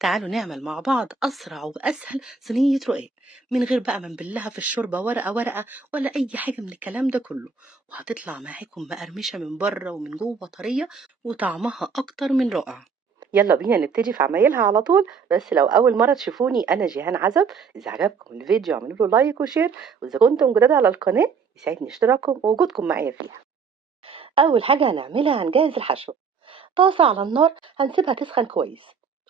تعالوا نعمل مع بعض أسرع وأسهل صينية رقاق من غير بقى ما نبلها في الشوربة ورقة ورقة ولا أي حاجة من الكلام ده كله. وهتطلع معاكم مقرمشة من بره ومن جوه طرية وطعمها أكتر من رائع. يلا بينا نبتدي في عمايلها على طول. بس لو أول مرة تشوفوني أنا جيهان عزب. إذا عجبكم الفيديو اعملوا له لايك وشير، وإذا كنتم جداد على القناة يسعدني اشتراككم ووجودكم معايا فيها. أول حاجة هنعملها هنجهز الحشو. طاسة على النار هنسيبها تسخن كويس،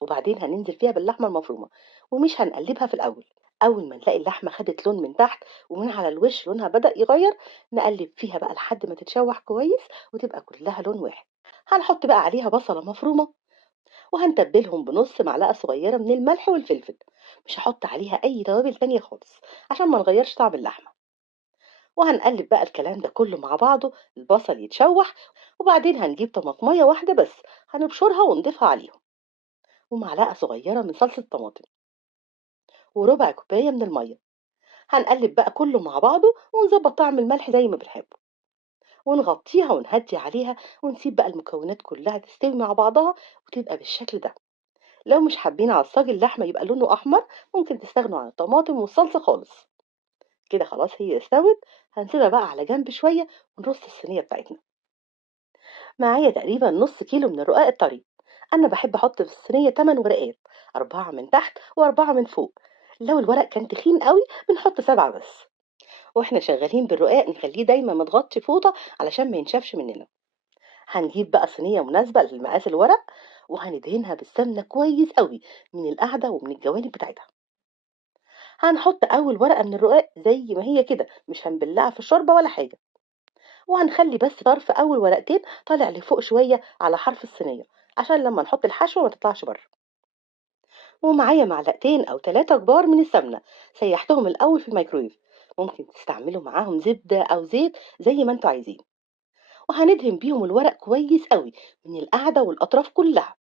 وبعدين هننزل فيها باللحمة المفرومة ومش هنقلبها في الأول. أول ما نلاقي اللحمة خدت لون من تحت ومن على الوش لونها بدأ يغير، نقلب فيها بقى لحد ما تتشوح كويس وتبقى كلها لون واحد. هنحط بقى عليها بصلة مفرومة، وهنتبلهم بنص معلقة صغيرة من الملح والفلفل. مش هحط عليها أي توابل تانية خالص عشان ما نغيرش طعم اللحمة. وهنقلب بقى الكلام ده كله مع بعضه، البصل يتشوح، وبعدين هنجيب طماطمية واحدة بس هنبشرها ونضيفها عليهم، ومعلقة صغيرة من صلصة طماطم، وربع كوباية من المية. هنقلب بقى كله مع بعضه ونظبط طعم الملح زي ما بنحبه، ونغطيها ونهدي عليها، ونسيب بقى المكونات كلها تستوي مع بعضها وتبقى بالشكل ده. لو مش حابين عصاج اللحمة يبقى لونه أحمر، ممكن تستغنوا عن الطماطم والصلصة خالص. كده خلاص هي استوت. هنسيبها بقى على جنب شوية ونرص الصينية بتاعتنا. معايا تقريبا نص كيلو من الرقاق الطري. أنا بحب أحط في الصينية 8 ورقات، 4 من تحت و4 من فوق. لو الورق كان تخين قوي بنحط 7 بس. واحنا شغالين بالرقاق نخليه دايما متغطي فوطة علشان ما ينشفش مننا. هنجيب بقى صينية مناسبة لمقاس الورق، وهندهنها بالسمنة كويس قوي من القاعدة ومن الجوانب بتاعتها. هنحط أول ورقة من الرقاق زي ما هي كده، مش هنبلعها في الشوربة ولا حاجة. وهنخلي بس طرف أول ورقتين طالع لفوق شوية على حرف الصينية عشان لما نحط الحشوة ما تطلعش بره. ومعايا معلقتين أو 3 كبار من السمنة، سيحتهم الأول في الميكرويف. ممكن تستعملوا معاهم زبدة أو زيت زي ما انتوا عايزين. وهندهن بيهم الورق كويس قوي من القاعدة والأطراف كلها.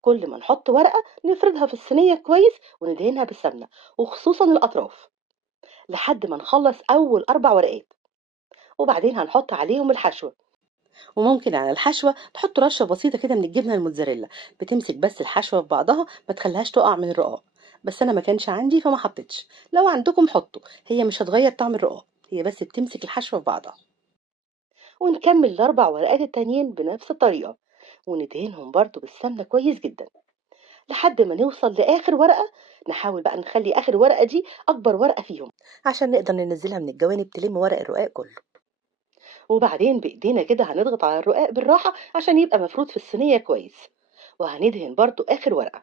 كل ما نحط ورقة نفردها في الصينية كويس وندهنها بالسمنة، وخصوصا الأطراف، لحد ما نخلص أول 4 ورقات. وبعدين هنحط عليهم الحشوة. وممكن على الحشوة تحط رشة بسيطة كده من الجبنة الموتزاريلا، بتمسك بس الحشوة في بعضها ما تخليهاش تقع من الرقاق. بس أنا ما كانش عندي فما حطيتش، لو عندكم حطوا، هي مش هتغير طعم الرقاق، هي بس بتمسك الحشوة في بعضها. ونكمل الأربع ورقات التانيين بنفس الطريقة، وندهنهم برضو بالسمنة كويس جدا لحد ما نوصل لآخر ورقة. نحاول بقى نخلي آخر ورقة دي أكبر ورقة فيهم عشان نقدر ننزلها من الجوانب تلم ورق الرقاق كله. وبعدين بإيدينا كده هنضغط على الرقاق بالراحة عشان يبقى مفروض في الصينية كويس. وهندهن برضو آخر ورقة.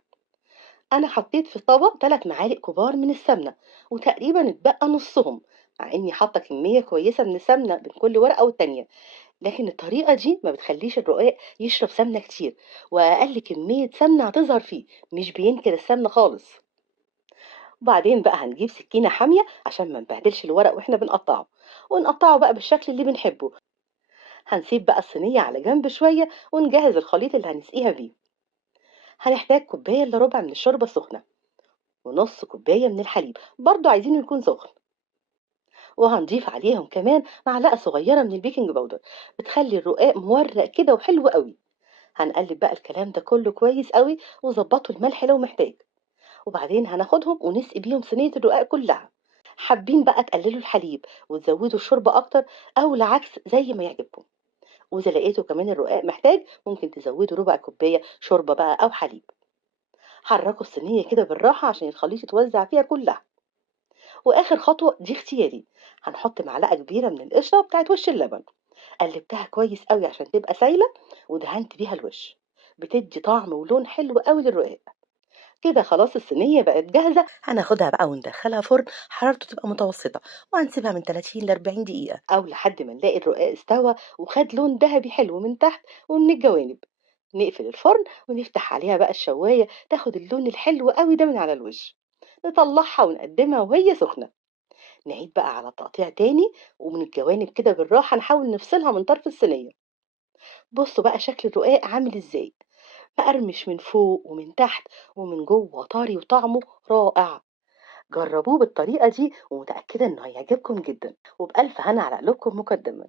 أنا حطيت في طبق 3 معالق كبار من السمنة، وتقريبا اتبقى نصهم، مع إني حاطة كمية كويسة من السمنة بين كل ورقة والتانية. لكن الطريقة دي ما بتخليش الرقاق يشرب سمنة كتير، وأقل كمية سمنة هتظهر فيه، مش بينكر السمنة خالص. وبعدين بقى هنجيب سكينة حامية عشان ما نبهدلش الورق واحنا بنقطعه، ونقطعه بقى بالشكل اللي بنحبه. هنسيب بقى الصينية على جنب شوية ونجهز الخليط اللي هنسقيها بيه. هنحتاج كوباية إلا ربع من الشوربة السخنة، ونص كوباية من الحليب برضو عايزينه يكون سخن. وهنضيف عليهم كمان معلقة صغيرة من البيكنج باودر، بتخلي الرقاق مورق كده وحلو قوي. هنقلب بقى الكلام ده كله كويس قوي، وظبطوا الملح لو محتاج. وبعدين هناخدهم ونسقي بيهم صينية الرقاق كلها. حابين بقى تقللوا الحليب وتزودوا الشوربة أكتر، أو العكس زي ما يعجبكم. وإذا لقيتوا كمان الرقاق محتاج ممكن تزودوا ربع كوباية شوربة بقى أو حليب. حركوا الصينية كده بالراحة عشان الخليط يتوزع فيها كلها. وآخر خطوة دي اختياري، هنحط معلقة كبيرة من القشطة بتاعت وش اللبن. قلبتها كويس قوي عشان تبقى سايلة، ودهنت بيها الوش. بتدي طعم ولون حلو قوي للرقاق. كده خلاص الصينية بقت جاهزة. هناخدها بقى وندخلها فرن حرارته تبقى متوسطة، وهنسيبها من 30 ل 40 دقيقة أو لحد ما نلاقي الرقاق استوى وخد لون ذهبي حلو من تحت ومن الجوانب. نقفل الفرن ونفتح عليها بقى الشواية تاخد اللون الحلو قوي ده من على الوش. نطلعها ونقدمها وهي سخنة. نعيد بقى على تقطيع تاني، ومن الجوانب كده بالراحة نحاول نفصلها من طرف الصينية. بصوا بقى شكل الرقاق عامل ازاي، مقرمش من فوق ومن تحت ومن جوه طري وطعمه رائع. جربوه بالطريقة دي ومتأكدة انه هيعجبكم جدا، وبألف هنا على قلوبكم مقدما.